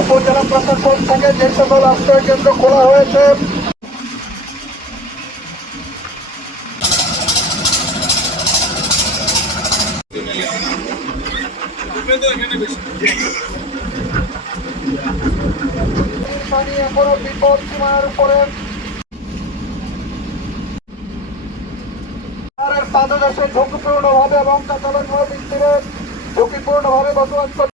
উপজেলা প্রশাসন থেকে যে সকল আশ্রয় কেন্দ্র খোলা হয়েছে পানি এখনো বিপদ সীমার উপরে পাদদেশে ঝুঁকিপূর্ণ ভাবে এবং কাঁচালক ভিত্তিতে ঝুঁকিপূর্ণ ভাবে বসবাস করছে।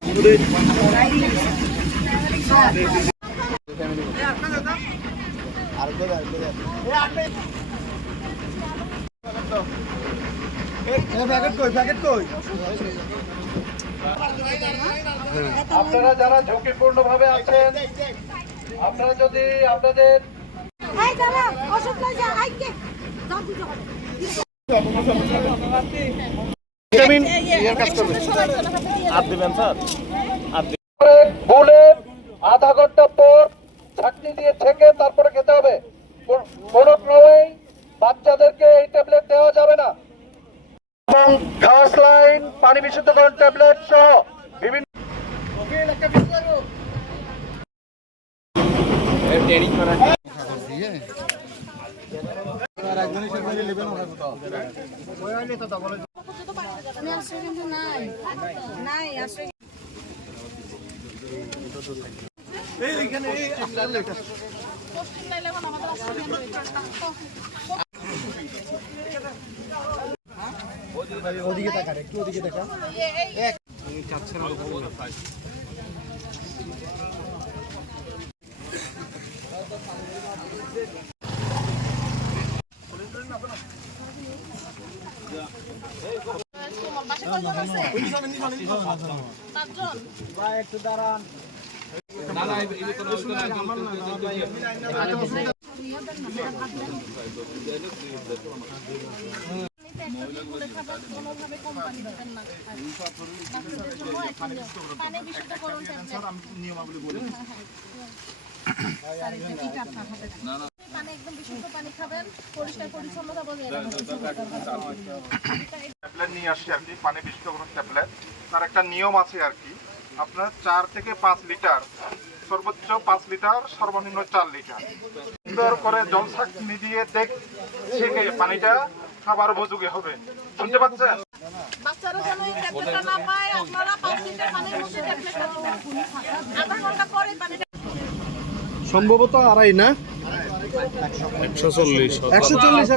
আপনারা যারা ঝুঁকিপূর্ণ ভাবে আছেন, আপনারা যদি আপনাদের ভুলে আধা ঘন্টা পর ছাঁকনি দিয়ে ছেঁকে তারপরে খেতে হবে। কোনো ক্রমেই বাচ্চাদেরকে এই ট্যাবলেট দেওয়া যাবে না এবং ঘাস লাইন, পানি বিশুদ্ধকরণ ট্যাবলেট সহ বিভিন্ন ওদিকে দেখা একটু ওদিকে দেখা একটু দাঁড়ান নিয়মাবলী বলি ট্যাবলেট নিয়ে আসছি আর কি, পানি বিশুদ্ধকরণ ট্যাবলেট। তার একটা নিয়ম আছে আর কি, আপনার 4 থেকে 5 লিটার, সর্বোচ্চ 5 লিটার, সর্বনিম্ন 4 লিটার সুন্দর করে জল ছাঁকনি দিয়ে ছেঁকে পানিটা খাবার উপযোগী হবে। শুনতে পাচ্ছেন? বাচ্চারা যেন এই ট্যাবলেটটা না পায়, আপনারা 5 লিটার পানির মধ্যে ট্যাবলেটটা আধা ঘন্টা পরে পানিটা সম্ভবত আড়াই না 140 140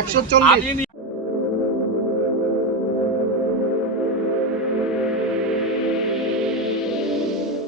140